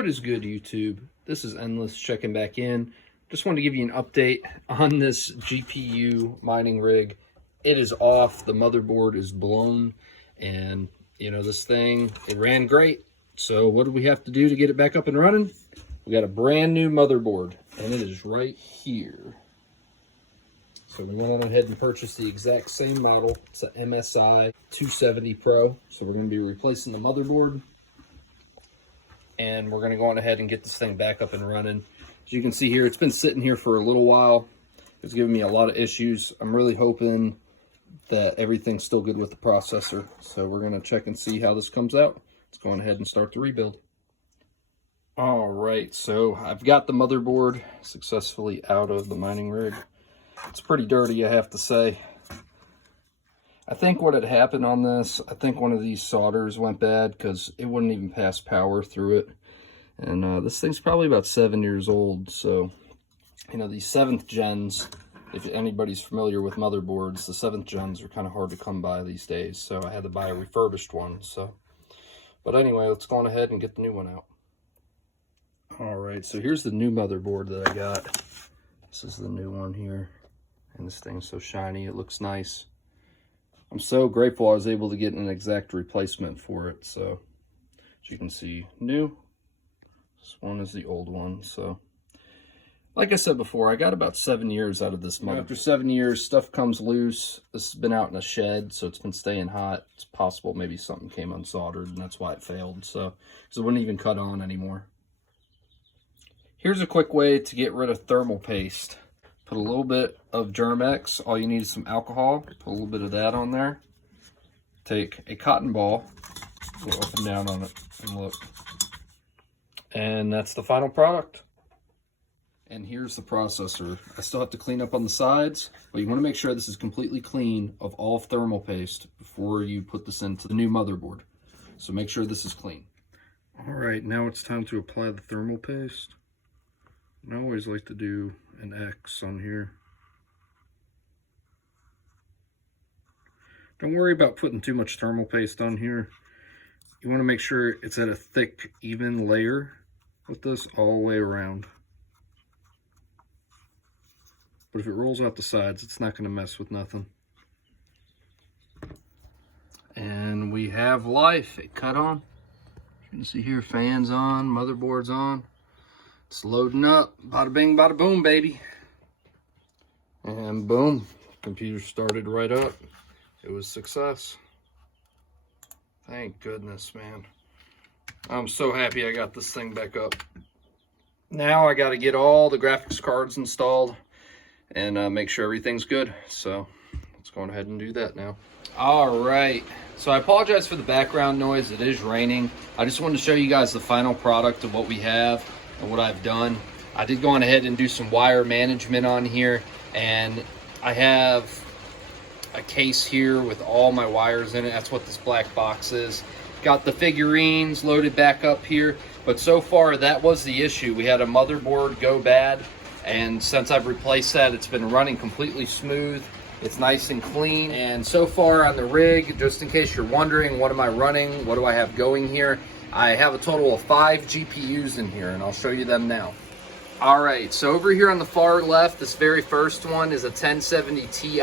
What is good, YouTube? This is Endless checking back in. Just wanted to give you an update on this GPU mining rig. It is off. The motherboard is blown. And, you know, this thing, it ran great. So what do we have to do to get it back up and running? We got a brand new motherboard. And it is right here. So we went on ahead and purchased the exact same model. It's a Msi Z270 Pro. So we're going to be replacing the motherboard. And we're going to go on ahead and get this thing back up and running. As you can see here, it's been sitting here for a little while. It's giving me a lot of issues. I'm really hoping that everything's still good with the processor. So we're going to check and see how this comes out. Let's go on ahead and start the rebuild. All right, so I've got the motherboard successfully out of the mining rig. It's pretty dirty, I have to say. I think what had happened on this, I think one of these solders went bad because it wouldn't even pass power through it. And this thing's probably about 7 years old. So, you know, these 7th gens, if anybody's familiar with motherboards, the 7th gens are kind of hard to come by these days. So I had to buy a refurbished one. So, but anyway, let's go on ahead and get the new one out. All right, so here's the new motherboard that I got. This is the new one here. And this thing's so shiny, it looks nice. I'm so grateful I was able to get an exact replacement for it. So, as you can see, new. This one is the old one. So, like I said before, I got about 7 years out of this motherboard. After 7 years, stuff comes loose. This has been out in a shed, so it's been staying hot. It's possible maybe something came unsoldered, and that's why it failed. So, because it wouldn't even cut on anymore. Here's a quick way to get rid of thermal paste. Put a little bit of Germ-X. All you need is some alcohol. Put a little bit of that on there. Take a cotton ball, go up and down on it, and look. And that's the final product. And here's the processor. I still have to clean up on the sides, but you want to make sure this is completely clean of all thermal paste before you put this into the new motherboard. So make sure this is clean. All right, now it's time to apply the thermal paste. I always like to do an X on here. Don't worry about putting too much thermal paste on here. You want to make sure it's at a thick, even layer with this all the way around. But if it rolls out the sides, it's not going to mess with nothing. And we have life. It cut on. You can see here, fans on, motherboard's on. It's loading up. Bada bing, bada boom, baby. And boom, computer started right up. It was success. Thank goodness, man. I'm so happy I got this thing back up. Now I got to get all the graphics cards installed and make sure everything's good. So let's go ahead and do that now. All right. So I apologize for the background noise. It is raining. I just wanted to show you guys the final product of what we have and what I've done. I did go on ahead and do some wire management on here, and I have a case here with all my wires in it. That's what this black box is. Got the figurines loaded back up here, but so far that was the issue. We had a motherboard go bad, and since I've replaced that, it's been running completely smooth. It's nice and clean. And so far on the rig, just in case you're wondering, what am I running? What do I have going here? I have a total of 5 GPUs in here, and I'll show you them now. All right, so over here on the far left, this very first one is a 1070 Ti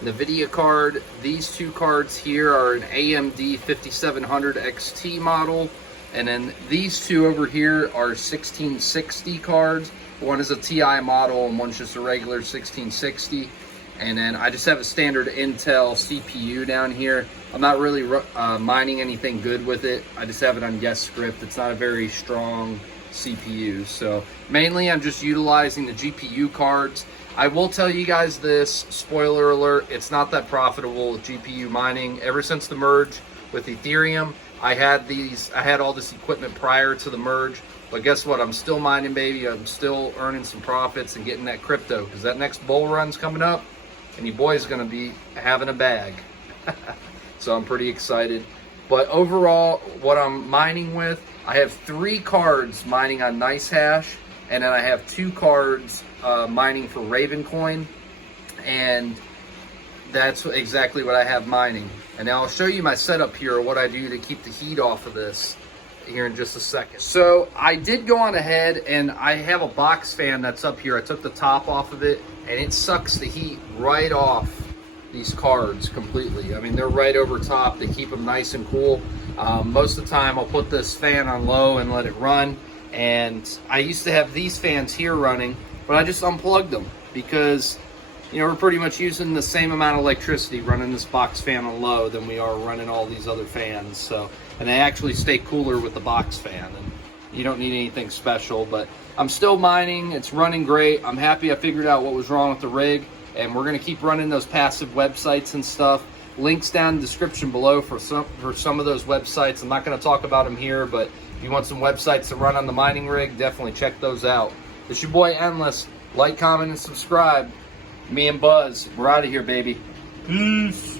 NVIDIA card. These two cards here are an AMD 5700 XT model, and then these two over here are 1660 cards. One is a Ti model, and one's just a regular 1660. And then I just have a standard Intel CPU down here. I'm not really mining anything good with it. I just have it on yes script. It's not a very strong CPU. So mainly I'm just utilizing the GPU cards. I will tell you guys this, spoiler alert, it's not that profitable with GPU mining. Ever since the merge with Ethereum, I had all this equipment prior to the merge. But guess what? I'm still mining, baby. I'm still earning some profits and getting that crypto, because that next bull run's coming up. And your boy's gonna be having a bag. So I'm pretty excited. But overall, what I'm mining with, I have 3 cards mining on Nicehash, and then I have 2 cards mining for Ravencoin, and that's exactly what I have mining. And now I'll show you my setup here, what I do to keep the heat off of this. here in just a second. So I did go on ahead, and I have a box fan that's up here. I took the top off of it, and it sucks the heat right off these cards completely. I mean, they're right over top. They keep them nice and cool. Most of the time I'll put this fan on low and let it run. And I used to have these fans here running, but I just unplugged them because, you know, we're pretty much using the same amount of electricity running this box fan on low than we are running all these other fans. So, and they actually stay cooler with the box fan, and you don't need anything special. But I'm still mining. It's running great. I'm happy I figured out what was wrong with the rig, and we're going to keep running those passive websites and stuff. Links down in the description below for some of those websites. I'm not going to talk about them here, but if you want some websites to run on the mining rig, definitely check those out. It's your boy Endless. Like, comment, and subscribe. Me and Buzz, we're out of here, baby. Peace.